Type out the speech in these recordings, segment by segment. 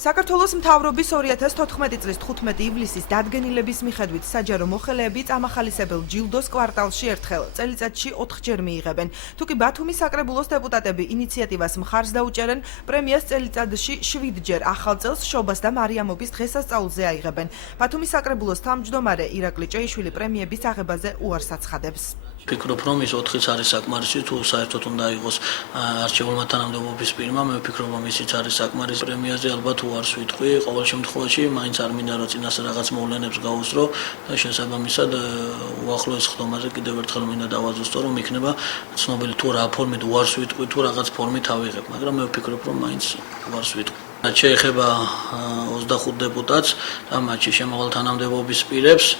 საქართველოს მთავრობის 2014 წლის 15 ივლისის დადგენილების მიხედვით საჯარო მოხელეები წამახალისებელ ჯილდოს კვარტალში ერთხელ წელიწადში 4-ჯერ მიიღებენ. თუკი ბათუმის საკრებულოს დეპუტატები ინიციატივას მხარს დაუჭერენ, პრემიას წელიწადში 7-ჯერ ახალ წელს შობას და მარიამობის დღესასწაულზე აიღებენ. ბათუმის საკრებულოს თავმჯდომარე ირაკლი ჭეიშვილი პრემიების აღებაზე უარს აცხადებს. ვფიქრობ, რომ ის 4-იც არის საკმარისი, თუ საერთოდ უნდა იყოს არჩეულმა თანამდებობის პირმა, მე ვფიქრობ, რომ ისიც არის საკმარისი. პრემიაზე ალბათ უარს ვიტყვი, ყოველ შემთხვევაში მაინც არ მინდა რომ წინასწარ რაღაც მოვლენებს გავუსწრო და შესაბამისად უახლოეს ხდომაზე კიდევ ერთხელ მინდა დავაზუსტო, რომ იქნება ცნობილი თუ რა ფორმით უარს ვიტყვი, თუ რაღაც ფორმით ავიღებ, მაგრამ მე ვფიქრობ, რომ მაინც უარს ვიტყვი. შეეხება 25 დეპუტატს და მათში შემავალ თანამდებობის პირებს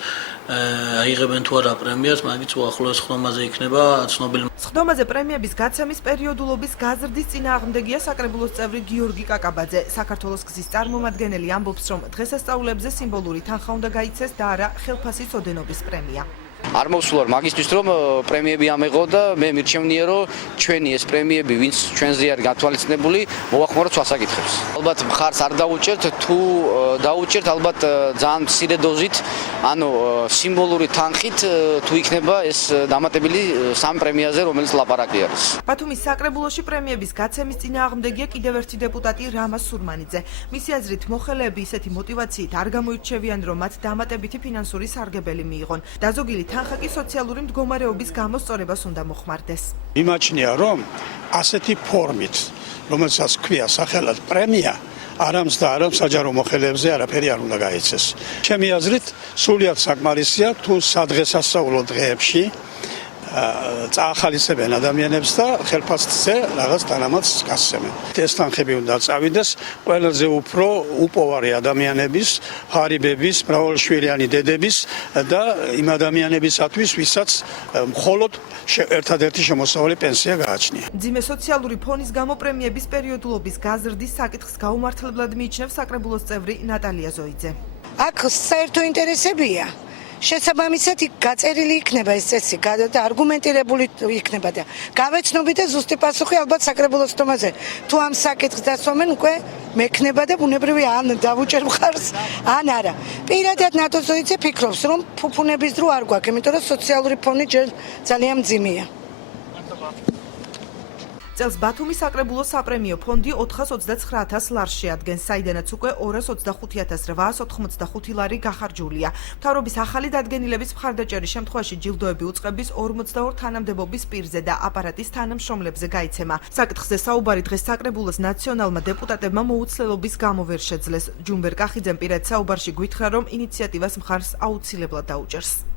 აიღებენ თუ არა პრემიას, მაგით უახლოეს ხდომაზე იქნება ცნობილი. ხდომაზე პრემიების გაცემის პერიოდულობის გაზრდის წინააღმდეგია საკრებულოს წევრი გიორგი კაკაბაძე. საქართველოს გზის წარმომადგენელი ამბობს, რომ დღესასწაულებზე სიმბოლური თანხა უნდა გაიცეს და არა ხელფასის ოდენობის პრემია. არ მოვსულარ მაგისთვის რომ პრემიები ამეღო და მე მირჩევნია რომ ჩვენი ეს პრემიები ვინც ჩვენზე არის გათვალისწინებული მოახმაროთ სასაკითხებს. ალბათ მხარს არ დაუჭერთ, თუ დაუჭერთ ალბათ ძალიან მცირე დოზით, ანუ სიმბოლური თანხით თუ იქნება ეს დამატებული სამ პრემიაზე რომელიც ლაპარაკი არის. ბათუმის საკრებულოში პრემიების გაცემის წინააღმდეგია კიდევ ერთი დეპუტატი რამა სურმანიძე. მისი აზრით მოხელეები ისეთი მოტივაციით არ გამოირჩევიან, რომ მათ დამატებითი ფინანსური სარგებელი მიიღონ. დაზოგილი თანხა კი სოციალური მდგომარეობის გამოსწორებას უნდა მოხმარდეს. იმაჩნია, რომ ასეთი ფორმით, რომელსაც ქვია სახელად პრემია, არამს და არამს საჯარო მოხელეებზე არაფერი არ უნდა გაიცეს. ჩემი აზრით, სრულიად საკმარისია, თუ სადღესასწაულო დღეებში წაახალისებენ ადამიანებს და ხელფასზე რაღაც დანამატს გასცემენ. ეს თანხები უნდა წავიდეს ყველაზე უფრო უპოვარი ადამიანების, ღარიბების, მრავალშვილიანი დედების და იმ ადამიანებისათვის, ვისაც მხოლოდ ერთადერთი შემოსავალი პენსია გააჩნია. მძიმე სოციალური ფონის გამო პრემიების პერიოდულობის გაზრდის საკითხს გაუმართლებლად მიიჩნევს საკრებულოს წევრი ნატალია ზოიძე. აქ საერთო ინტერესებია. შესაბამისად გაწერილი იქნება ეს წესი და არგუმენტირებული იქნება და გავეცნობი და ზუსტი პასუხი ალბათ საკრებულოს ხდომაზე. თუ ამ საკითხს დასვამენ, უკვე მექნება და ბუნებრივი ან დავუჭერ მხარს, ან არა. პირადად ნატო ზოიძე ფიქრობს, რომ ფუფუნების დრო არ გვაქვს, იმიტომ რომ სოციალური ფონი ჯერ ძალიან მძიმეა. წელს ბათუმის საკრებულოს საპრემიო ფონდი 429,000 ლარს შეადგენს, საიდანაც უკვე 225,885 ლარი გახარჯულია. მთავრობის ახალი დადგენილების მხარდაჭერის შემთხვევაში ჯილდოები უწყების 42 თანამდებობის პირზე და აპარატის თანამშრომლებზე გაიცემა. საკითხზე საუბარი დღეს საკრებულოს ნაციონალმა დეპუტატებმა მოუცლელობის გამო ვერ შეძლეს. ჯუმბერ კახიძემ პირად საუბარში გვითხრა, რომ ინიციატივას მხარს აუცილებლად დაუჭერს.